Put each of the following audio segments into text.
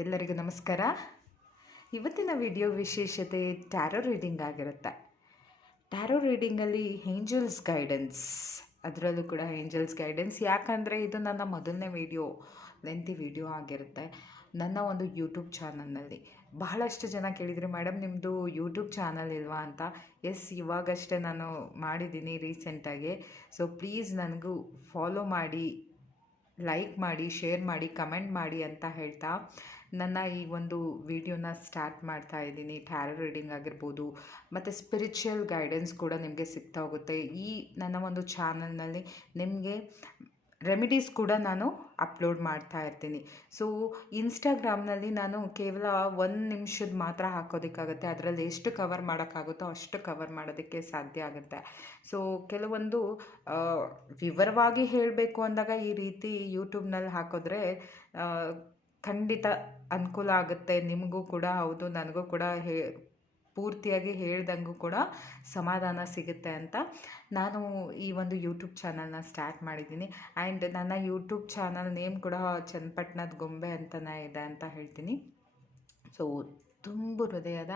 ಎಲ್ಲರಿಗೂ ನಮಸ್ಕಾರ. ಇವತ್ತಿನ ವಿಡಿಯೋ ವಿಶೇಷತೆ ಟ್ಯಾರೋ ರೀಡಿಂಗ್ ಆಗಿರುತ್ತೆ. ಟ್ಯಾರೋ ರೀಡಿಂಗಲ್ಲಿ ಏಂಜಲ್ಸ್ ಗೈಡೆನ್ಸ್, ಅದರಲ್ಲೂ ಕೂಡ ಏಂಜಲ್ಸ್ ಗೈಡೆನ್ಸ್. ಯಾಕಂದರೆ ಇದು ನನ್ನ ಮೊದಲನೇ ವಿಡಿಯೋ, ಲೆಂತಿ ವಿಡಿಯೋ ಆಗಿರುತ್ತೆ ನನ್ನ ಒಂದು ಯೂಟ್ಯೂಬ್ ಚಾನಲ್ನಲ್ಲಿ. ಬಹಳಷ್ಟು ಜನ ಕೇಳಿದರೆ, ಮೇಡಮ್ ನಿಮ್ಮದು ಯೂಟ್ಯೂಬ್ ಚಾನಲ್ ಇಲ್ವಾ ಅಂತ. ಎಸ್, ಇವಾಗಷ್ಟೇ ನಾನು ಮಾಡಿದ್ದೀನಿ ರೀಸೆಂಟಾಗಿ. ಸೊ ಪ್ಲೀಸ್ ನನಗೂ ಫಾಲೋ ಮಾಡಿ, ಲೈಕ್ ಮಾಡಿ, ಶೇರ್ ಮಾಡಿ, ಕಮೆಂಟ್ ಮಾಡಿ ಅಂತ ಹೇಳ್ತಾ ನನ್ನ ಈ ಒಂದು ವಿಡಿಯೋನ ಸ್ಟಾರ್ಟ್ ಮಾಡ್ತಾ ಇದ್ದೀನಿ. ಟ್ಯಾರೋ ರೀಡಿಂಗ್ ಆಗಿರ್ಬೋದು ಮತ್ತು ಸ್ಪಿರಿಚುವಲ್ ಗೈಡೆನ್ಸ್ ಕೂಡ ನಿಮಗೆ ಸಿಗ್ತಾ ಹೋಗುತ್ತೆ. ಈ ನನ್ನ ಒಂದು ಚಾನಲ್ನಲ್ಲಿ ನಿಮಗೆ ರೆಮಿಡೀಸ್ ಕೂಡ ನಾನು ಅಪ್ಲೋಡ್ ಮಾಡ್ತಾ ಇರ್ತೀನಿ. ಸೊ ಇನ್ಸ್ಟಾಗ್ರಾಮ್ನಲ್ಲಿ ನಾನು ಕೇವಲ 1 ನಿಮಿಷದ ಮಾತ್ರ ಹಾಕೋದಕ್ಕಾಗುತ್ತೆ. ಅದರಲ್ಲಿ ಎಷ್ಟು ಕವರ್ ಮಾಡೋಕ್ಕಾಗುತ್ತೋ ಅಷ್ಟು ಕವರ್ ಮಾಡೋದಕ್ಕೆ ಸಾಧ್ಯ ಆಗುತ್ತೆ. ಸೊ ಕೆಲವೊಂದು ವಿವರವಾಗಿ ಹೇಳಬೇಕು ಅಂದಾಗ ಈ ರೀತಿ ಯೂಟ್ಯೂಬ್ನಲ್ಲಿ ಹಾಕಿದ್ರೆ ಖಂಡಿತ ಅನುಕೂಲ ಆಗುತ್ತೆ. ನಿಮಗೂ ಕೂಡ ಹೌದು, ನನಗೂ ಕೂಡ ಪೂರ್ತಿಯಾಗಿ ಹೇಳ್ದಂಗೂ ಕೂಡ ಸಮಾಧಾನ ಸಿಗುತ್ತೆ ಅಂತ ನಾನು ಈ ಒಂದು ಯೂಟ್ಯೂಬ್ ಚಾನಲ್ನ ಸ್ಟಾರ್ಟ್ ಮಾಡಿದ್ದೀನಿ. ಆ್ಯಂಡ್ ನನ್ನ ಯೂಟ್ಯೂಬ್ ಚಾನಲ್ ನೇಮ್ ಕೂಡ ಚನ್ನಪಟ್ಟಣದ ಗೊಂಬೆ ಅಂತಲೇ ಇದೆ ಅಂತ ಹೇಳ್ತೀನಿ. ಸೊ ತುಂಬ ಹೃದಯದ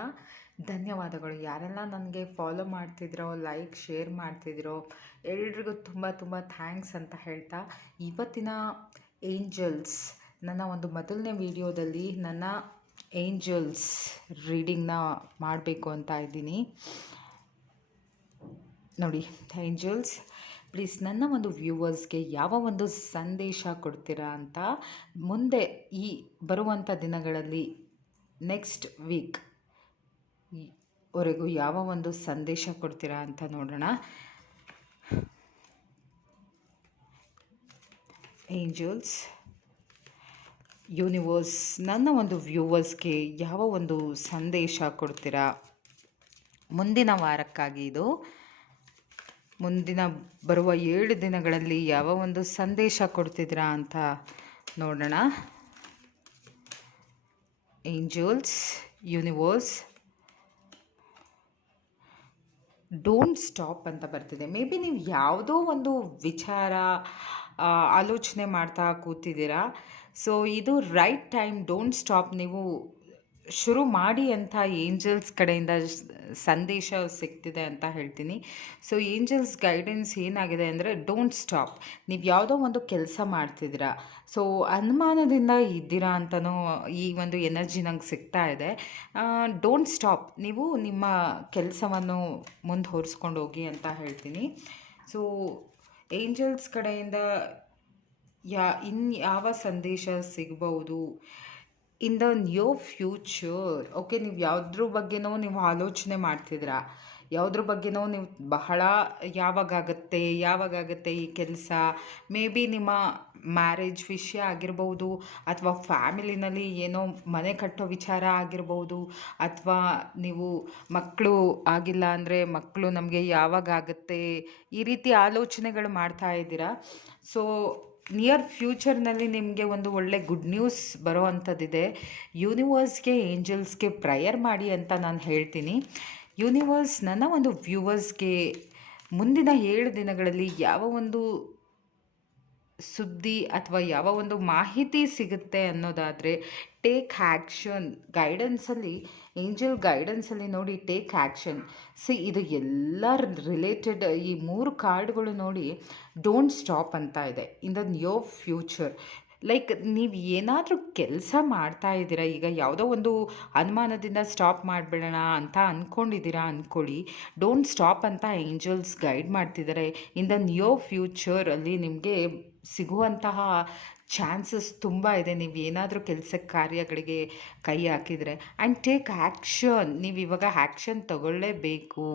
ಧನ್ಯವಾದಗಳು. ಯಾರೆಲ್ಲ ನನಗೆ ಫಾಲೋ ಮಾಡ್ತಿದ್ರೋ, ಲೈಕ್ ಶೇರ್ ಮಾಡ್ತಿದ್ರೋ ಎಲ್ರಿಗೂ ತುಂಬ ತುಂಬ ಥ್ಯಾಂಕ್ಸ್ ಅಂತ ಹೇಳ್ತಾ, ಇವತ್ತಿನ ಏಂಜಲ್ಸ್ ನನ್ನ ಒಂದು ಮೊದಲನೇ ವಿಡಿಯೋದಲ್ಲಿ ನನ್ನ ಏಂಜಲ್ಸ್ ರೀಡಿಂಗ್ನ ಮಾಡಬೇಕು ಅಂತ ಇದ್ದೀನಿ. ನೋಡಿ ಏಂಜಲ್ಸ್, ಪ್ಲೀಸ್ ನನ್ನ ಒಂದು ವ್ಯೂವರ್ಸ್ಗೆ ಯಾವ ಒಂದು ಸಂದೇಶ ಕೊಡ್ತೀರಾ ಅಂತ, ಮುಂದೆ ಈ ಬರುವಂಥ ದಿನಗಳಲ್ಲಿ ನೆಕ್ಸ್ಟ್ ವೀಕ್ ವರೆಗೂ ಯಾವ ಒಂದು ಸಂದೇಶ ಕೊಡ್ತೀರಾ ಅಂತ ನೋಡೋಣ. ಏಂಜಲ್ಸ್, ಯೂನಿವರ್ಸ್ ನನ್ನ ಒಂದು ವ್ಯೂವರ್ಸ್ಗೆ ಯಾವ ಒಂದು ಸಂದೇಶ ಕೊಡ್ತೀರಾ ಮುಂದಿನ ವಾರಕ್ಕಾಗಿ, ಇದು ಮುಂದಿನ ಬರುವ 7 ದಿನಗಳಲ್ಲಿ ಯಾವ ಒಂದು ಸಂದೇಶ ಕೊಡ್ತಿದ್ದೀರಾ ಅಂತ ನೋಡೋಣ. ಏಂಜಲ್ಸ್, ಯೂನಿವರ್ಸ್, ಡೋಂಟ್ ಸ್ಟಾಪ್ ಅಂತ ಬರ್ತಿದೆ. ಮೇ ಬಿ ನೀವು ಯಾವುದೋ ಒಂದು ವಿಚಾರ ಆಲೋಚನೆ ಮಾಡ್ತಾ ಕೂತಿದ್ದೀರಾ. ಸೊ ಇದು ರೈಟ್ ಟೈಮ್, ಡೋಂಟ್ ಸ್ಟಾಪ್, ನೀವು ಶುರು ಮಾಡಿ ಅಂತ ಏಂಜಲ್ಸ್ ಕಡೆಯಿಂದ ಸಂದೇಶ ಸಿಗ್ತಿದೆ ಅಂತ ಹೇಳ್ತೀನಿ. ಸೊ ಏಂಜಲ್ಸ್ ಗೈಡೆನ್ಸ್ ಏನಾಗಿದೆ ಅಂದರೆ, ಡೋಂಟ್ ಸ್ಟಾಪ್. ನೀವು ಯಾವುದೋ ಒಂದು ಕೆಲಸ ಮಾಡ್ತಿದ್ದೀರಾ, ಸೊ ಅನುಮಾನದಿಂದ ಇದ್ದೀರಾ ಅಂತಲೂ ಈ ಒಂದು ಎನರ್ಜಿ ನಂಗೆ ಸಿಗ್ತಾ ಇದೆ. ಡೋಂಟ್ ಸ್ಟಾಪ್, ನೀವು ನಿಮ್ಮ ಕೆಲಸವನ್ನು ಮುಂದುವರಿಸ್ಕೊಂಡು ಹೋಗಿ ಅಂತ ಹೇಳ್ತೀನಿ. ಸೊ ಏಂಜಲ್ಸ್ ಕಡೆಯಿಂದ ಯಾವ ಸಂದೇಶ ಸಿಗ್ಬೋದು in the near future. Okay, ನೀವು ಯಾವುದ್ರ ಬಗ್ಗೆನೋ ನೀವು ಆಲೋಚನೆ ಮಾಡ್ತಿದ್ದೀರಾ, ಯಾವುದ್ರ ಬಗ್ಗೆನೋ ನೀವು ಬಹಳ ಯಾವಾಗಾಗುತ್ತೆ ಈ ಕೆಲಸ. ಮೇ ಬಿ ನಿಮ್ಮ ಮ್ಯಾರೇಜ್ ವಿಷಯ ಆಗಿರ್ಬೋದು, ಅಥವಾ ಫ್ಯಾಮಿಲಿನಲ್ಲಿ ಏನೋ ಮನೆ ಕಟ್ಟೋ ವಿಚಾರ ಆಗಿರ್ಬೋದು, ಅಥವಾ ನೀವು ಮಕ್ಕಳು ಆಗಿಲ್ಲ ಅಂದರೆ ಮಕ್ಕಳು ನಮಗೆ ಯಾವಾಗಾಗುತ್ತೆ, ಈ ರೀತಿ ಆಲೋಚನೆಗಳು ಮಾಡ್ತಾ ಇದ್ದೀರಾ. ಸೊ ನಿಯರ್ ಫ್ಯೂಚರ್ನಲ್ಲಿ ನಿಮಗೆ ಒಂದು ಒಳ್ಳೆ ಗುಡ್ ನ್ಯೂಸ್ ಬರೋ ಅಂಥದ್ದಿದೆ. ಯೂನಿವರ್ಸ್ಗೆ, ಏಂಜಲ್ಸ್ಗೆ ಪ್ರೇಯರ್ ಮಾಡಿ ಅಂತ ನಾನು ಹೇಳ್ತೀನಿ. ಯೂನಿವರ್ಸ್ ನನ್ನ ಒಂದು ವ್ಯೂವರ್ಸ್ಗೆ ಮುಂದಿನ 7 ದಿನಗಳಲ್ಲಿ ಯಾವ ಒಂದು ಸುದ್ದಿ ಅಥವಾ ಯಾವ ಒಂದು ಮಾಹಿತಿ ಸಿಗುತ್ತೆ ಅನ್ನೋದಾದರೆ, ಟೇಕ್ ಆ್ಯಕ್ಷನ್. ಗೈಡೆನ್ಸಲ್ಲಿ, ಏಂಜಲ್ ಗೈಡೆನ್ಸಲ್ಲಿ ನೋಡಿ, ಟೇಕ್ ಆ್ಯಕ್ಷನ್. ಇದು ಎಲ್ಲ ರಿಲೇಟೆಡ್, ಈ 3 ಕಾರ್ಡ್ಗಳು ನೋಡಿ ಡೋಂಟ್ ಸ್ಟಾಪ್ ಅಂತ ಇದೆ. In the near future, like ನೀವು ಏನಾದರೂ ಕೆಲಸ ಮಾಡ್ತಾ ಇದ್ದೀರಾ, ಈಗ ಯಾವುದೋ ಒಂದು ಅನುಮಾನದಿಂದ ಸ್ಟಾಪ್ ಮಾಡಿಬಿಡೋಣ ಅಂತ ಅಂದ್ಕೊಂಡಿದ್ದೀರಾ ಅಂದ್ಕೊಳ್ಳಿ. ಡೋಂಟ್ ಸ್ಟಾಪ್ ಅಂತ ಏಂಜಲ್ಸ್ ಗೈಡ್ ಮಾಡ್ತಿದ್ದಾರೆ. ಇನ್ ದ ನಿಯರ್ ಫ್ಯೂಚರಲ್ಲಿ ನಿಮಗೆ ಸಿಗುವಂತಹ ಚಾನ್ಸಸ್ ತುಂಬ ಇದೆ. ನೀವು ಏನಾದರೂ ಕಾರ್ಯಗಳಿಗೆ ಕೈ ಹಾಕಿದರೆ. ಆ್ಯಂಡ್ ಟೇಕ್ ಆ್ಯಕ್ಷನ್, ನೀವು ಇವಾಗ ಆ್ಯಕ್ಷನ್ ತಗೊಳ್ಳೇಬೇಕು.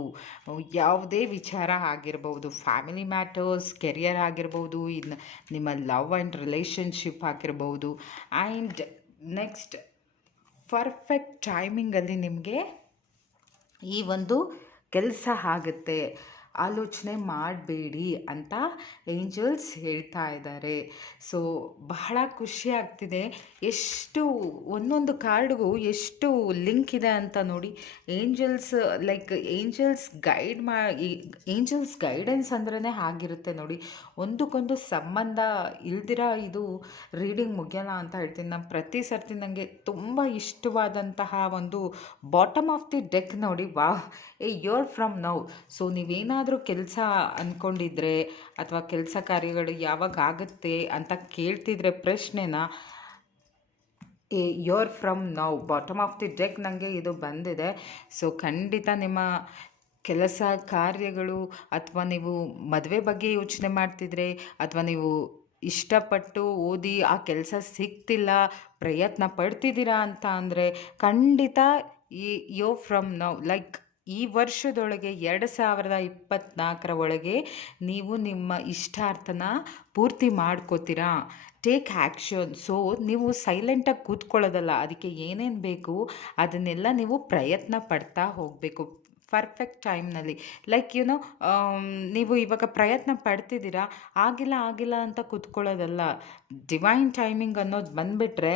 ಯಾವುದೇ ವಿಚಾರ ಆಗಿರ್ಬೋದು, ಫ್ಯಾಮಿಲಿ ಮ್ಯಾಟರ್ಸ್, ಕೆರಿಯರ್ ಆಗಿರ್ಬೋದು, ಇನ್ನು ನಿಮ್ಮ ಲವ್ ಆ್ಯಂಡ್ ರಿಲೇಷನ್ಶಿಪ್ ಆಗಿರ್ಬೋದು. ಆ್ಯಂಡ್ ನೆಕ್ಸ್ಟ್ ಪರ್ಫೆಕ್ಟ್ ಟೈಮಿಂಗಲ್ಲಿ ನಿಮಗೆ ಈ ಒಂದು ಕೆಲಸ ಆಗುತ್ತೆ. ಆಲೋಚನೆ ಮಾಡಬೇಡಿ ಅಂತ ಏಂಜಲ್ಸ್ ಹೇಳ್ತಾ ಇದ್ದಾರೆ. ಸೊ ಬಹಳ ಖುಷಿ ಆಗ್ತಿದೆ. ಎಷ್ಟು ಒಂದೊಂದು ಕಾರ್ಡ್ಗೂ ಎಷ್ಟು ಲಿಂಕ್ ಇದೆ ಅಂತ ನೋಡಿ. ಏಂಜಲ್ಸ್ ಲೈಕ್ ಏಂಜಲ್ಸ್ ಗೈಡೆನ್ಸ್ ಅಂದ್ರೇ ಆಗಿರುತ್ತೆ ನೋಡಿ. ಒಂದಕ್ಕೊಂದು ಸಂಬಂಧ ಇಲ್ದಿರ ಇದು ರೀಡಿಂಗ್ ಮುಗಿಯಲ್ಲ ಅಂತ ಹೇಳ್ತೀನಿ. ನಾನು ಪ್ರತಿ ಸರ್ತಿ ನನಗೆ ತುಂಬ ಇಷ್ಟವಾದಂತಹ ಒಂದು ಬಾಟಮ್ ಆಫ್ ದಿ ಡೆಕ್ ನೋಡಿ. A year from now. So ನೀವೇನಾದರೂ ಕೆಲಸ ಅಂದ್ಕೊಂಡಿದ್ರೆ ಅಥವಾ ಕೆಲಸ ಕಾರ್ಯಗಳು ಯಾವಾಗ ಆಗುತ್ತೆ ಅಂತ ಕೇಳ್ತಿದ್ರೆ ಪ್ರಶ್ನೆನ, a year from now, bottom of the deck ನನಗೆ ಇದು ಬಂದಿದೆ. ಸೊ ಖಂಡಿತ ನಿಮ್ಮ ಕೆಲಸ ಕಾರ್ಯಗಳು ಅಥವಾ ನೀವು ಮದುವೆ ಬಗ್ಗೆ ಯೋಚನೆ ಮಾಡ್ತಿದ್ರೆ ಅಥವಾ ನೀವು ಇಷ್ಟಪಟ್ಟು ಓದಿ ಆ ಕೆಲಸ ಸಿಗ್ತಿಲ್ಲ, ಪ್ರಯತ್ನ ಪಡ್ತಿದ್ದೀರಾ ಅಂತ ಅಂದರೆ ಖಂಡಿತ ಈ ಇಯರ್ ಫ್ರಮ್ ನೌ ಲೈಕ್ ಈ ವರ್ಷದೊಳಗೆ 2024 ಒಳಗೆ ನೀವು ನಿಮ್ಮ ಇಷ್ಟಾರ್ಥನ ಪೂರ್ತಿ ಮಾಡ್ಕೋತೀರಾ. Take action. ಸೊ ನೀವು ಸೈಲೆಂಟಾಗಿ ಕೂತ್ಕೊಳ್ಳೋದಲ್ಲ, ಅದಕ್ಕೆ ಏನೇನು ಬೇಕು ಅದನ್ನೆಲ್ಲ ನೀವು ಪ್ರಯತ್ನ ಪಡ್ತಾ ಹೋಗಬೇಕು ಪರ್ಫೆಕ್ಟ್ ಟೈಮ್ನಲ್ಲಿ. ಲೈಕ್ ನೀವು ಇವಾಗ ಪ್ರಯತ್ನ ಪಡ್ತಿದ್ದೀರಾ, ಆಗಿಲ್ಲ ಅಂತ ಕೂತ್ಕೊಳ್ಳೋದಲ್ಲ. ಡಿವೈನ್ ಟೈಮಿಂಗ್ ಅನ್ನೋದು ಬಂದುಬಿಟ್ರೆ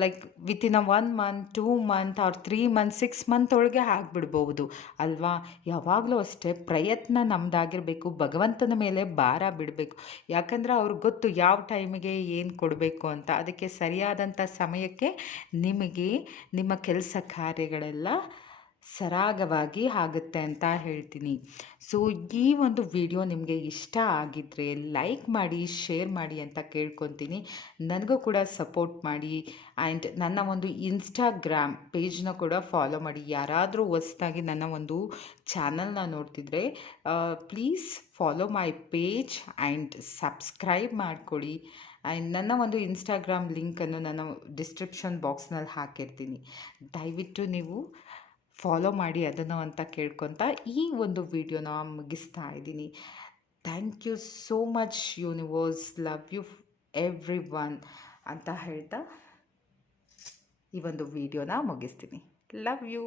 like within 1 month 2 month R 3 month 6 month ಒಳಗೆ ಆಗಿಬಿಡ್ಬೋದು ಅಲ್ವಾ. ಯಾವಾಗಲೂ ಅಷ್ಟೇ ಪ್ರಯತ್ನ ನಮ್ಮದಾಗಿರಬೇಕು, ಭಗವಂತನ ಮೇಲೆ ಭಾರ ಬಿಡಬೇಕು. ಯಾಕಂದರೆ ಅವ್ರಿಗೆ ಗೊತ್ತು ಯಾವ ಟೈಮಿಗೆ ಏನು ಕೊಡಬೇಕು ಅಂತ. ಅದಕ್ಕೆ ಸರಿಯಾದಂಥ ಸಮಯಕ್ಕೆ ನಿಮಗೆ ನಿಮ್ಮ ಕೆಲಸ ಕಾರ್ಯಗಳೆಲ್ಲ ಸರಾಗವಾಗಿ ಆಗುತ್ತೆ ಅಂತ ಹೇಳ್ತೀನಿ. ಸೊ ಈ ಒಂದು ವಿಡಿಯೋ ನಿಮಗೆ ಇಷ್ಟ ಆಗಿದ್ದರೆ ಲೈಕ್ ಮಾಡಿ, ಶೇರ್ ಮಾಡಿ ಅಂತ ಕೇಳ್ಕೊತೀನಿ. ನನಗೂ ಕೂಡ ಸಪೋರ್ಟ್ ಮಾಡಿ. ಆ್ಯಂಡ್ ನನ್ನ ಒಂದು ಇನ್ಸ್ಟಾಗ್ರಾಮ್ ಪೇಜ್ನ ಕೂಡ ಫಾಲೋ ಮಾಡಿ. ಯಾರಾದರೂ ಹೊಸ್ದಾಗಿ ನನ್ನ ಒಂದು ಚಾನಲ್ನ ನೋಡ್ತಿದ್ರೆ please follow my page and subscribe ಮಾಡ್ಕೊಳ್ಳಿ. ಆ್ಯಂಡ್ ನನ್ನ ಒಂದು ಇನ್ಸ್ಟಾಗ್ರಾಮ್ ಲಿಂಕನ್ನು ನಾನು ಡಿಸ್ಕ್ರಿಪ್ಷನ್ ಬಾಕ್ಸ್ನಲ್ಲಿ ಹಾಕಿರ್ತೀನಿ. ದಯವಿಟ್ಟು ನೀವು ಫಾಲೋ ಮಾಡಿ ಅದನ್ನು ಅಂತ ಕೇಳ್ಕೊತಾ ಈ ಒಂದು ವಿಡಿಯೋನ ಮುಗಿಸ್ತಾ ಇದ್ದೀನಿ. Thank you so much universe, love you everyone ಅಂತ ಹೇಳ್ತಾ ಈ ಒಂದು ವಿಡಿಯೋನ ಮುಗಿಸ್ತೀನಿ. Love you.